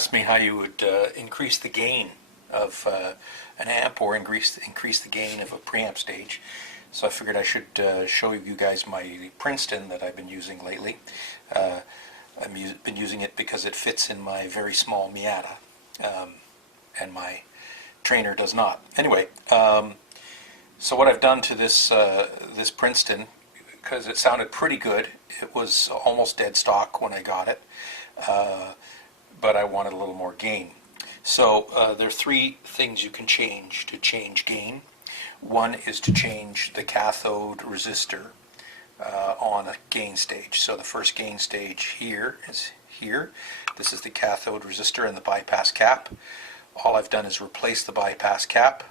asked me how you would increase the gain of an amp or increase the gain of a preamp stage. So I figured I should show you guys my Princeton that I've been using lately. I've been using it because it fits in my very small Miata, and my trainer does not. Anyway, so what I've done to this this Princeton, because it sounded pretty good, it was almost dead stock when I got it, but I wanted a little more gain. So there are three things you can change to change gain. One is to change the cathode resistor on a gain stage. So the first gain stage here is here. This is the cathode resistor and the bypass cap. All I've done is replace the bypass cap,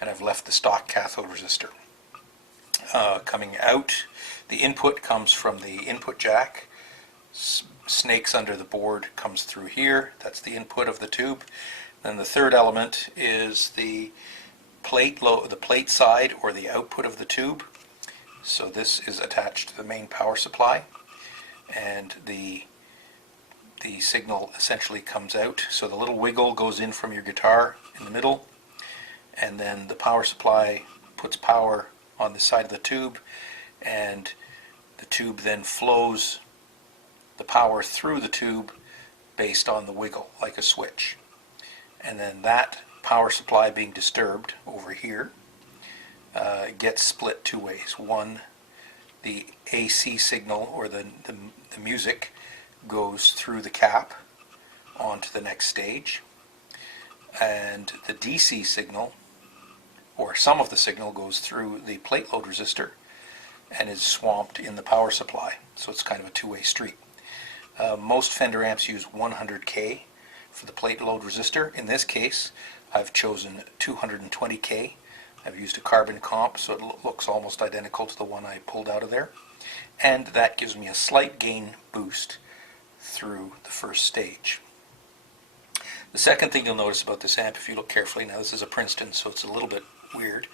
and I've left the stock cathode resistor. Coming out, the input comes from the input jack, snakes under the board, comes through here. That's the input of the tube. Then the third element is the plate side, or the output of the tube. So this is attached to the main power supply, and the signal essentially comes out. So the little wiggle goes in from your guitar in the middle, and then the power supply puts power on the side of the tube, and the tube then flows the power through the tube based on the wiggle, like a switch. And then that power supply being disturbed over here gets split two ways. One, the AC signal, or the music, goes through the cap onto the next stage, and the DC signal, or some of the signal, goes through the plate load resistor and is swamped in the power supply. So it's kind of a two-way street. Most Fender amps use 100K for the plate load resistor. In this case, I've chosen 220K. I've used a carbon comp, so it looks almost identical to the one I pulled out of there. And that gives me a slight gain boost through the first stage. The second thing you'll notice about this amp, if you look carefully, now this is a Princeton, so it's a little bit weird,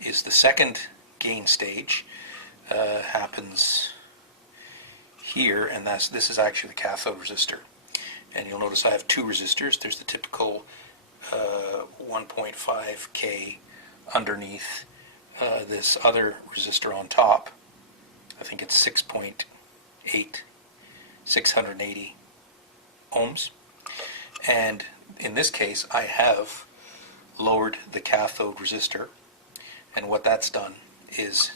is the second gain stage happens here, and this is actually the cathode resistor. And you'll notice I have two resistors. There's the typical 1.5K underneath this other resistor on top. I think it's 680 ohms. And in this case, I have lowered the cathode resistor, and what that's done is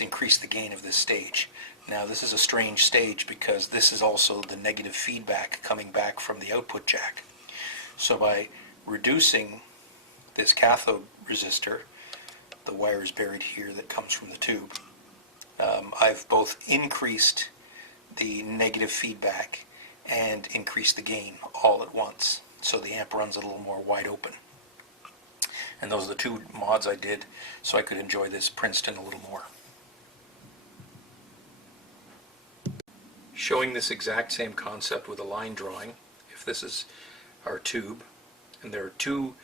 increase the gain of this stage. Now this is a strange stage because this is also the negative feedback coming back from the output jack. So by reducing this cathode resistor, the wire is buried here that comes from the tube, I've both increased the negative feedback and increased the gain all at once. So the amp runs a little more wide open. And those are the two mods I did so I could enjoy this Princeton a little more. Showing this exact same concept with a line drawing. If this is our tube, and there are two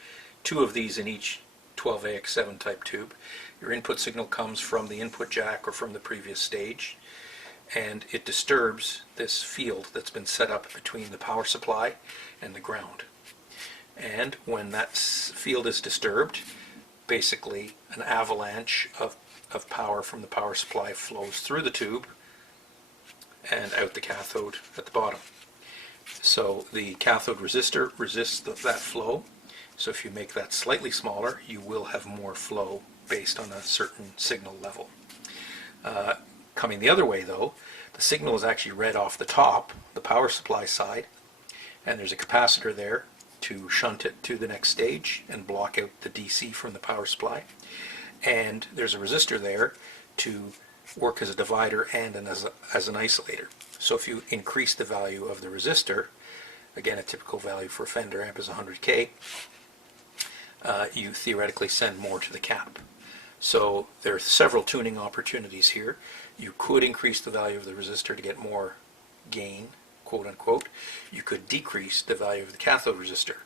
of these in each 12AX7 type tube, your input signal comes from the input jack or from the previous stage, and it disturbs this field that's been set up between the power supply and the ground. And when that field is disturbed, basically an avalanche of power from the power supply flows through the tube and out the cathode at the bottom. So the cathode resistor resists that flow. So if you make that slightly smaller, you will have more flow based on a certain signal level. Coming the other way though, the signal is actually read off the top, the power supply side, and there's a capacitor there to shunt it to the next stage and block out the DC from the power supply. And there's a resistor there to work as a divider and as an isolator. So if you increase the value of the resistor, again a typical value for a Fender amp is 100K, you theoretically send more to the cap. So there are several tuning opportunities here. You could increase the value of the resistor to get more gain, quote unquote. You could decrease the value of the cathode resistor.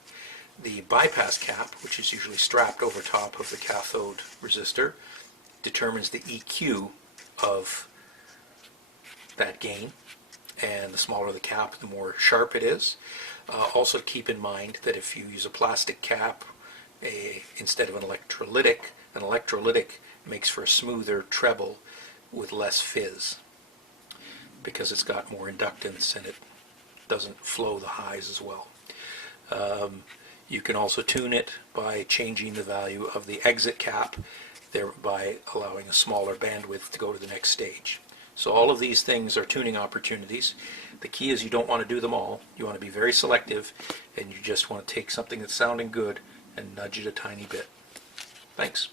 The bypass cap, which is usually strapped over top of the cathode resistor, determines the EQ of that gain, and the smaller the cap, the more sharp it is. Also keep in mind that if you use a plastic cap instead of an electrolytic makes for a smoother treble with less fizz, because it's got more inductance and it doesn't flow the highs as well. You can also tune it by changing the value of the exit cap, thereby allowing a smaller bandwidth to go to the next stage. So all of these things are tuning opportunities. The key is you don't want to do them all. You want to be very selective, and you just want to take something that's sounding good and nudge it a tiny bit. Thanks.